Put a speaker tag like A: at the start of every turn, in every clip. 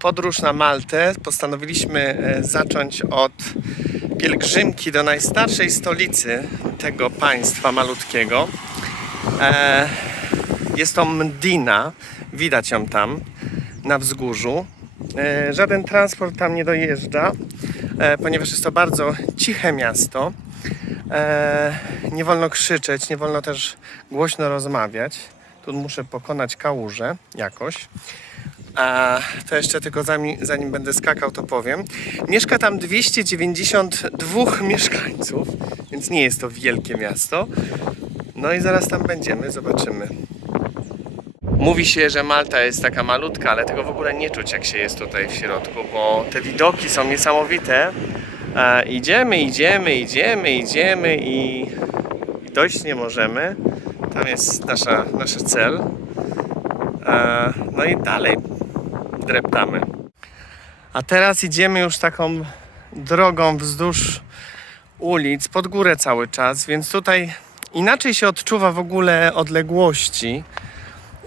A: podróż na Maltę postanowiliśmy e, zacząć od pielgrzymki do najstarszej stolicy tego państwa malutkiego. E, Jest to Mdina, widać ją tam na wzgórzu. E, Żaden transport tam nie dojeżdża, ponieważ jest to bardzo ciche miasto. Nie wolno krzyczeć, nie wolno też głośno rozmawiać. Tu muszę pokonać kałużę jakoś. A to jeszcze tylko zanim, zanim będę skakał, to powiem. Mieszka tam 292 mieszkańców, więc nie jest to wielkie miasto. No i zaraz tam będziemy, zobaczymy. Mówi się, że Malta jest taka malutka, ale tego w ogóle nie czuć, jak się jest tutaj w środku, bo te widoki są niesamowite. E, idziemy, idziemy, idziemy, idziemy i, i dojść nie możemy. Tam jest nasza, nasz cel. E, no i dalej dreptamy. A teraz idziemy już taką drogą wzdłuż ulic, pod górę cały czas, więc tutaj inaczej się odczuwa w ogóle odległości.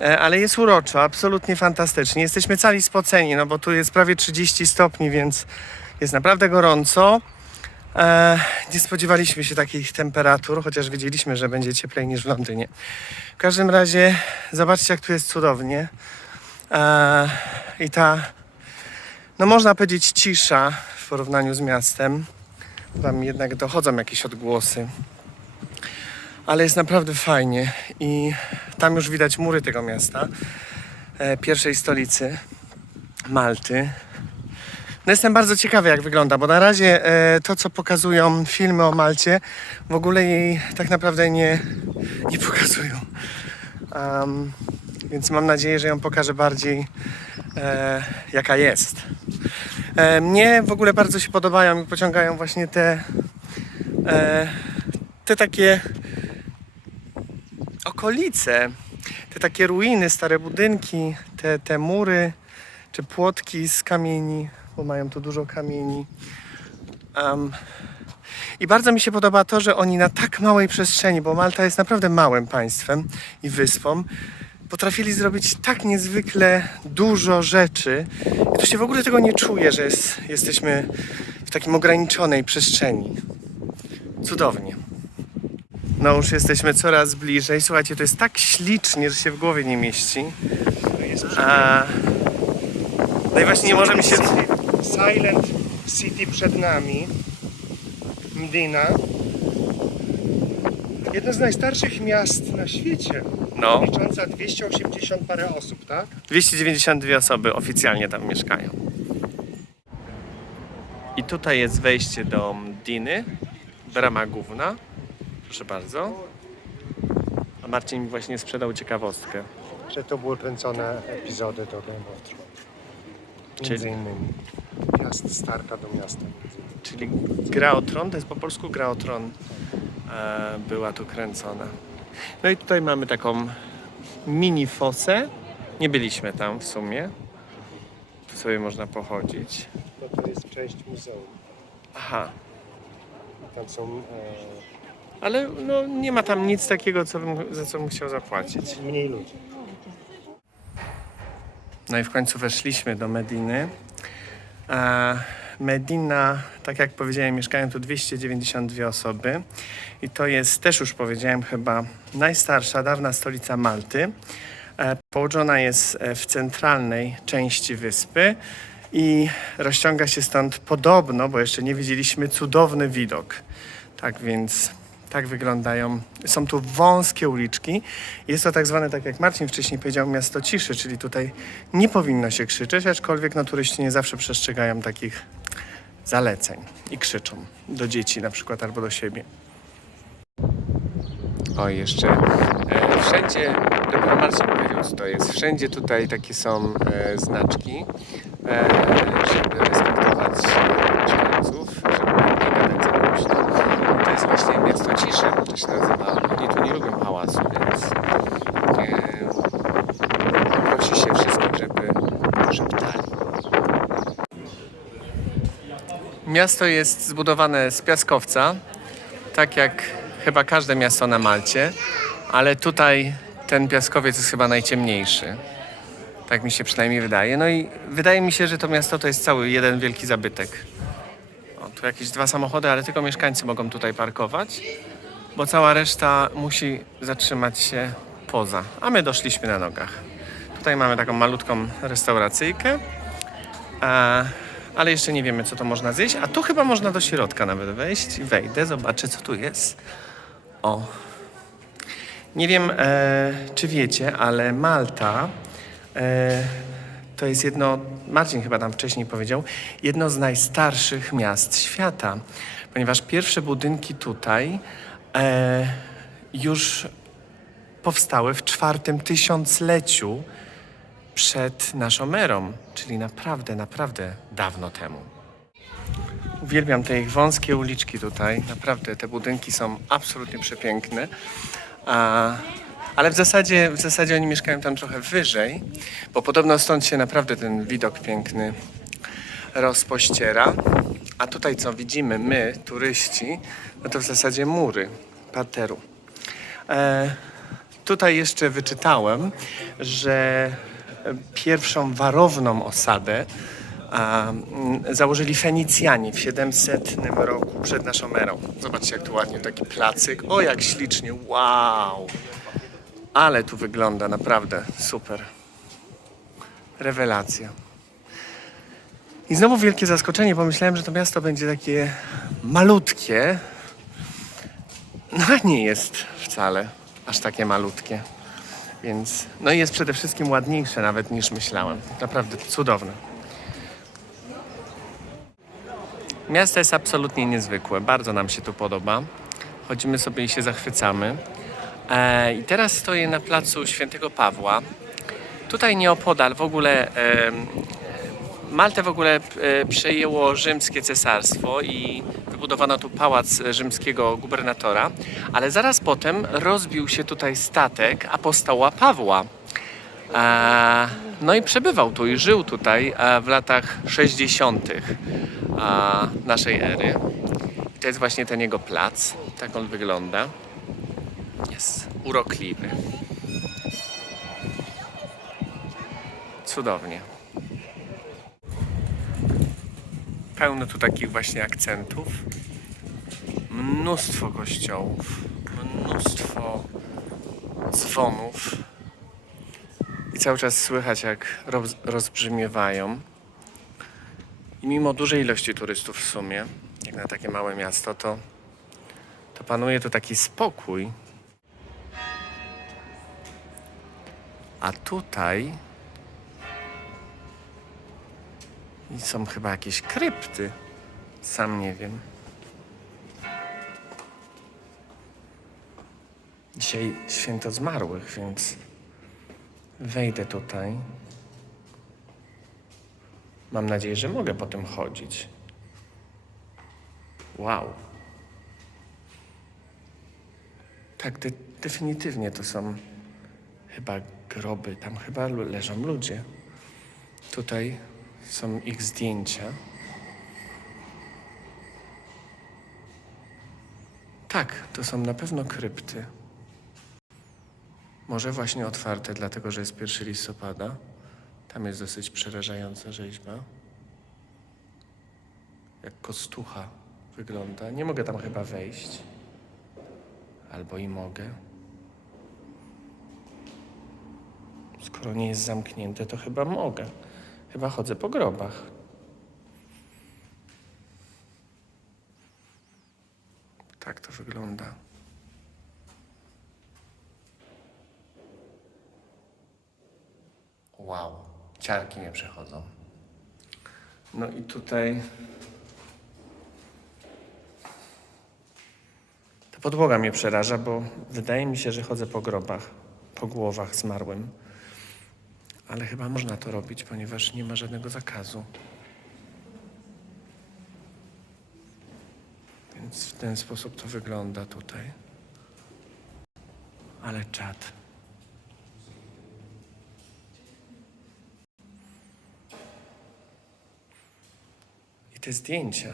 A: E, ale jest uroczo, absolutnie fantastycznie. Jesteśmy cali spoceni, no bo tu jest prawie 30 stopni, więc jest naprawdę gorąco. E, nie spodziewaliśmy się takich temperatur, chociaż wiedzieliśmy, że będzie cieplej niż w Londynie. W każdym razie, zobaczcie, jak tu jest cudownie. E, I ta, no można powiedzieć, cisza w porównaniu z miastem. Tam jednak dochodzą jakieś odgłosy ale jest naprawdę fajnie i tam już widać mury tego miasta, e, pierwszej stolicy Malty. No jestem bardzo ciekawy jak wygląda, bo na razie e, to co pokazują filmy o Malcie w ogóle jej tak naprawdę nie, nie pokazują. Am, więc mam nadzieję, że ją pokażę bardziej e, jaka jest. E, mnie w ogóle bardzo się podobają i pociągają właśnie te e, te takie okolice, te takie ruiny, stare budynki, te, te mury czy płotki z kamieni, bo mają tu dużo kamieni. Am, I bardzo mi się podoba to, że oni na tak małej przestrzeni, bo Malta jest naprawdę małym państwem i wyspą, potrafili zrobić tak niezwykle dużo rzeczy. I tu się w ogóle tego nie czuje, że jest, jesteśmy w takim ograniczonej przestrzeni. Cudownie. No już jesteśmy coraz bliżej. Słuchajcie, to jest tak ślicznie, że się w głowie nie mieści. A... No i właśnie nie możemy się...
B: Silent City przed nami. Mdina. Jedno z najstarszych miast na świecie.
A: No,
B: Licząca 280 parę osób, tak?
A: 292 osoby oficjalnie tam mieszkają. I tutaj jest wejście do Mdiny, brama główna. Proszę bardzo. A Marcin mi właśnie sprzedał ciekawostkę.
B: Że to były kręcone epizody do Game of Thrones. Między
A: Czyli-
B: innymi. Miast starta do miasta.
A: Czyli gra o tron, to jest po polsku gra o tron, była tu kręcona. No i tutaj mamy taką mini fosę. Nie byliśmy tam w sumie. Tu sobie można pochodzić.
B: No to jest część muzeum.
A: Aha,
B: Tam są e,
A: ale no, nie ma tam nic takiego, co bym, za co bym chciał zapłacić.
B: mniej ludzi.
A: No i w końcu weszliśmy do Mediny. A Medina, tak jak powiedziałem, mieszkają tu 292 osoby. I to jest też już powiedziałem chyba najstarsza, dawna stolica Malty. E, Położona jest e, w centralnej części wyspy i rozciąga się stąd podobno, bo jeszcze nie widzieliśmy, cudowny widok. Tak więc tak wyglądają. Są tu wąskie uliczki. Jest to tak zwane, tak jak Marcin wcześniej powiedział, miasto ciszy, czyli tutaj nie powinno się krzyczeć, aczkolwiek no, turyści nie zawsze przestrzegają takich zaleceń i krzyczą do dzieci na przykład albo do siebie. O, jeszcze e, wszędzie, dopiero Marcin co to jest, wszędzie tutaj takie są e, znaczki, e, żeby respektować mieszkańców, żeby nie gadać za głośno. To jest właśnie miasto ciszy, to się nazywa. Oni tu nie lubią hałasu, więc e, prosi się wszystkich, żeby szeptali. Miasto jest zbudowane z piaskowca, tak jak chyba każde miasto na Malcie, ale tutaj ten piaskowiec jest chyba najciemniejszy. Tak mi się przynajmniej wydaje. No i wydaje mi się, że to miasto to jest cały jeden wielki zabytek. Jakieś dwa samochody, ale tylko mieszkańcy mogą tutaj parkować, bo cała reszta musi zatrzymać się poza. A my doszliśmy na nogach. Tutaj mamy taką malutką restauracyjkę, a, ale jeszcze nie wiemy, co to można zjeść. A tu chyba można do środka nawet wejść. Wejdę, zobaczę, co tu jest. O. Nie wiem, e, czy wiecie, ale Malta e, to jest jedno, Marcin chyba tam wcześniej powiedział, jedno z najstarszych miast świata, ponieważ pierwsze budynki tutaj e, już powstały w czwartym tysiącleciu przed naszą erą, czyli naprawdę, naprawdę dawno temu. Uwielbiam te ich wąskie uliczki tutaj. Naprawdę te budynki są absolutnie przepiękne. A, ale w zasadzie, w zasadzie oni mieszkają tam trochę wyżej, bo podobno stąd się naprawdę ten widok piękny rozpościera. A tutaj co widzimy my, turyści, no to w zasadzie mury parteru. E, tutaj jeszcze wyczytałem, że pierwszą warowną osadę a, mm, założyli Fenicjanie w 700 roku przed naszą erą. Zobaczcie, jak tu ładnie taki placyk. O, jak ślicznie, wow! Ale tu wygląda naprawdę super. Rewelacja. I znowu wielkie zaskoczenie, bo myślałem, że to miasto będzie takie malutkie. No a nie jest wcale aż takie malutkie. Więc, no i jest przede wszystkim ładniejsze nawet niż myślałem. Naprawdę cudowne. Miasto jest absolutnie niezwykłe, bardzo nam się tu podoba. Chodzimy sobie i się zachwycamy. E, I teraz stoję na placu Świętego Pawła. Tutaj nieopodal w ogóle Maltę w ogóle e, przejęło rzymskie cesarstwo i wybudowano tu pałac rzymskiego gubernatora, ale zaraz potem rozbił się tutaj statek apostoła Pawła. E, No i przebywał tu i żył tutaj w latach 60. e, naszej ery. I to jest właśnie ten jego plac. Tak on wygląda. Jest urokliwy. Cudownie. Pełno tu takich właśnie akcentów. Mnóstwo kościołów, mnóstwo dzwonów. I cały czas słychać, jak roz, rozbrzmiewają. I mimo dużej ilości turystów w sumie, jak na takie małe miasto, to, to panuje tu taki spokój. A tutaj i są chyba jakieś krypty. Sam nie wiem. Dzisiaj święto zmarłych, więc wejdę tutaj. Mam nadzieję, że mogę po tym chodzić. Wow. Tak, de- definitywnie to są chyba groby. Tam chyba leżą ludzie. Tutaj są ich zdjęcia. Tak, to są na pewno krypty. Może właśnie otwarte, dlatego że jest 1 listopada. Tam jest dosyć przerażająca rzeźba. Jak kostucha wygląda. Nie mogę tam chyba wejść. Albo i mogę. Skoro nie jest zamknięte, to chyba mogę. Chyba chodzę po grobach. Tak to wygląda. Wow, ciarki mnie przechodzą. No i tutaj. Ta podłoga mnie przeraża, bo wydaje mi się, że chodzę po grobach, po głowach zmarłym. Ale chyba można to robić, ponieważ nie ma żadnego zakazu. Więc w ten sposób to wygląda tutaj. Ale czad. I te zdjęcia.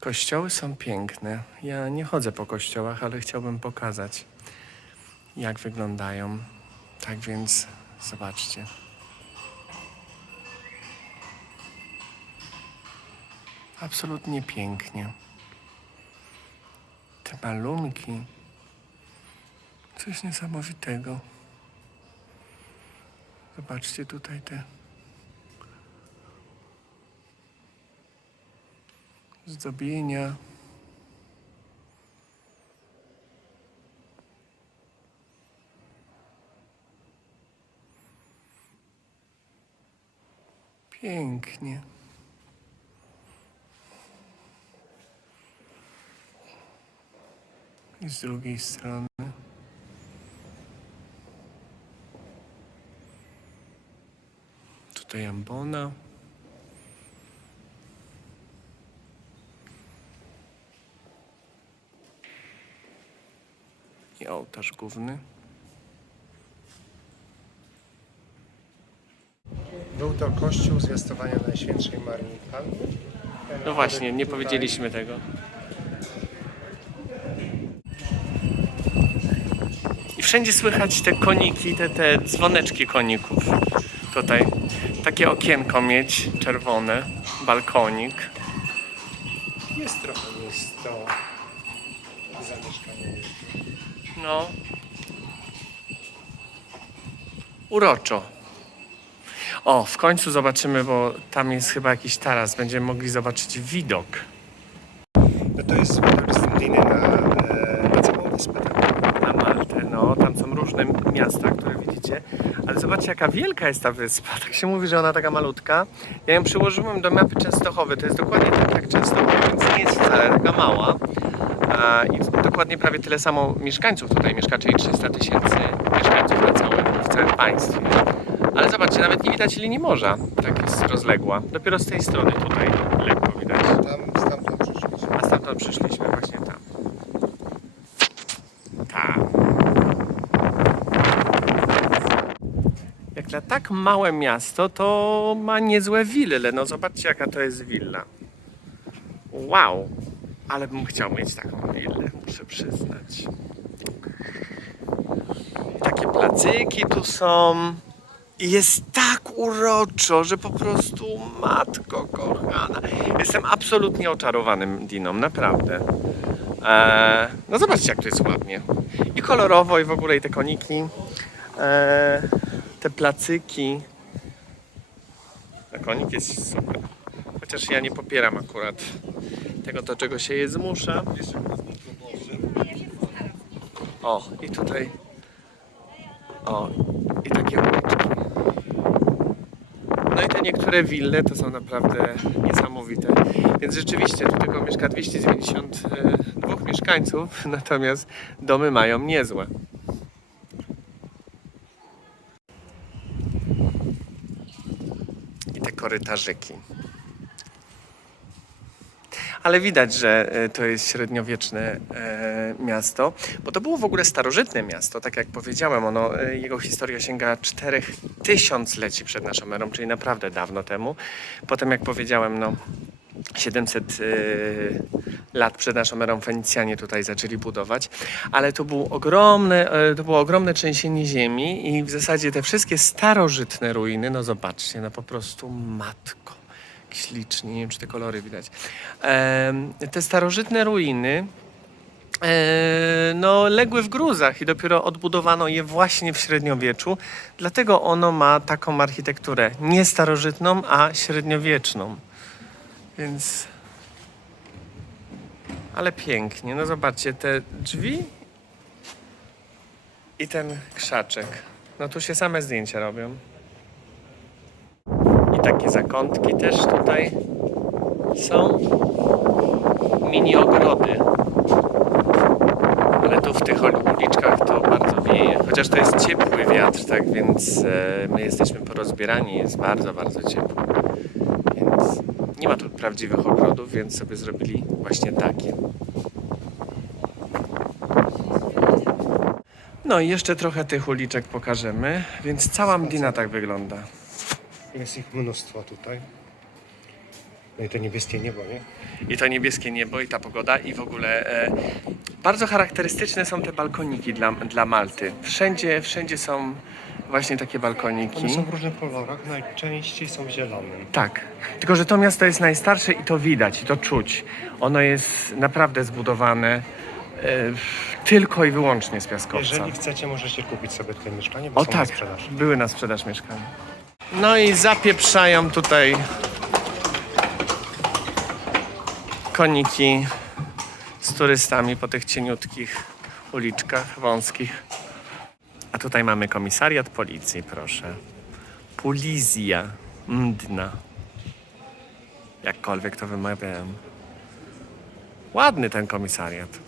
A: Kościoły są piękne. Ja nie chodzę po kościołach, ale chciałbym pokazać, jak wyglądają. Tak więc zobaczcie. Absolutnie pięknie. Te malunki. Coś niesamowitego. Zobaczcie tutaj te zdobienia. Pięknie. I z drugiej strony. Tutaj ambona. I ołtarz główny.
B: Był to kościół zwiastowania Najświętszej Marii Panny.
A: No właśnie, nie
B: tutaj-
A: powiedzieliśmy tego. I wszędzie słychać te koniki, te, te dzwoneczki koników. Tutaj takie okienko mieć, czerwone, balkonik.
B: Jest trochę miejsc do zamieszkania.
A: No. Uroczo. O, w końcu zobaczymy, bo tam jest chyba jakiś taras. Będziemy mogli zobaczyć widok.
B: No to jest Dyny na, na całą wyspę.
A: na Maltę. No, tam są różne miasta, które widzicie. Ale zobaczcie, jaka wielka jest ta wyspa. Tak się mówi, że ona taka malutka. Ja ją przyłożyłem do mapy Częstochowy. To jest dokładnie tak jak Częstochowa, więc nie jest wcale taka mała. I dokładnie prawie tyle samo mieszkańców tutaj mieszka, czyli 300 tysięcy mieszkańców na całym, w całym państwie. Ale zobaczcie, nawet nie widać linii morza. Tak jest rozległa. Dopiero z tej strony tutaj lekko widać.
B: Tam stamtąd przyszliśmy.
A: A stamtąd przyszliśmy właśnie tam. Tam. Jak na tak małe miasto, to ma niezłe wille. No zobaczcie, jaka to jest willa. Wow. Ale bym chciał mieć taką willę, muszę przyznać. Takie placyki tu są. I jest tak uroczo, że po prostu matko kochana. Jestem absolutnie oczarowanym Diną, naprawdę. Eee, no zobaczcie, jak to jest ładnie. I kolorowo, i w ogóle i te koniki, eee, te placyki. A konik jest super. Chociaż ja nie popieram akurat tego, do czego się je zmusza. O, i tutaj. O, i takie uliczki. No i te niektóre wille to są naprawdę niesamowite. Więc rzeczywiście tu tylko mieszka 292 mieszkańców, natomiast domy mają niezłe. I te korytarzyki. Ale widać, że e, to jest średniowieczne e, miasto, bo to było w ogóle starożytne miasto, tak jak powiedziałem, ono, e, jego historia sięga 4000 leci przed naszą erą, czyli naprawdę dawno temu. Potem, jak powiedziałem, no 700 e, lat przed naszą erą Fenicjanie tutaj zaczęli budować, ale to, był ogromne, e, to było ogromne trzęsienie ziemi i w zasadzie te wszystkie starożytne ruiny, no zobaczcie, no po prostu matko ślicznie, nie wiem czy te kolory widać. Te starożytne ruiny e, no, legły w gruzach i dopiero odbudowano je właśnie w średniowieczu. Dlatego ono ma taką architekturę nie starożytną, a średniowieczną. Więc. Ale pięknie. No zobaczcie, te drzwi i ten krzaczek. No tu się same zdjęcia robią. Takie zakątki też tutaj są. Mini ogrody. Ale tu w tych uliczkach to bardzo wieje. Chociaż to jest ciepły wiatr, tak więc e, my jesteśmy porozbierani, jest bardzo, bardzo ciepło. Więc nie ma tu prawdziwych ogrodów, więc sobie zrobili właśnie takie. No i jeszcze trochę tych uliczek pokażemy, więc cała Mdina tak wygląda.
B: Jest ich mnóstwo tutaj. No i to niebieskie niebo, nie?
A: I to niebieskie niebo, i ta pogoda, i w ogóle e, bardzo charakterystyczne są te balkoniki dla, dla Malty. Wszędzie, wszędzie są właśnie takie balkoniki.
B: One są w różnych kolorach, najczęściej są zielonym.
A: Tak, tylko że to miasto jest najstarsze i to widać, i to czuć. Ono jest naprawdę zbudowane e, tylko i wyłącznie z piaskowca.
B: Jeżeli chcecie, możecie kupić sobie tutaj mieszkanie, bo
A: O
B: są
A: tak,
B: na sprzedaż.
A: były na sprzedaż mieszkania. No i zapieprzają tutaj koniki z turystami po tych cieniutkich uliczkach wąskich. A tutaj mamy komisariat policji, proszę. Polizja Mdna. Jakkolwiek to wymawiałem. Ładny ten komisariat.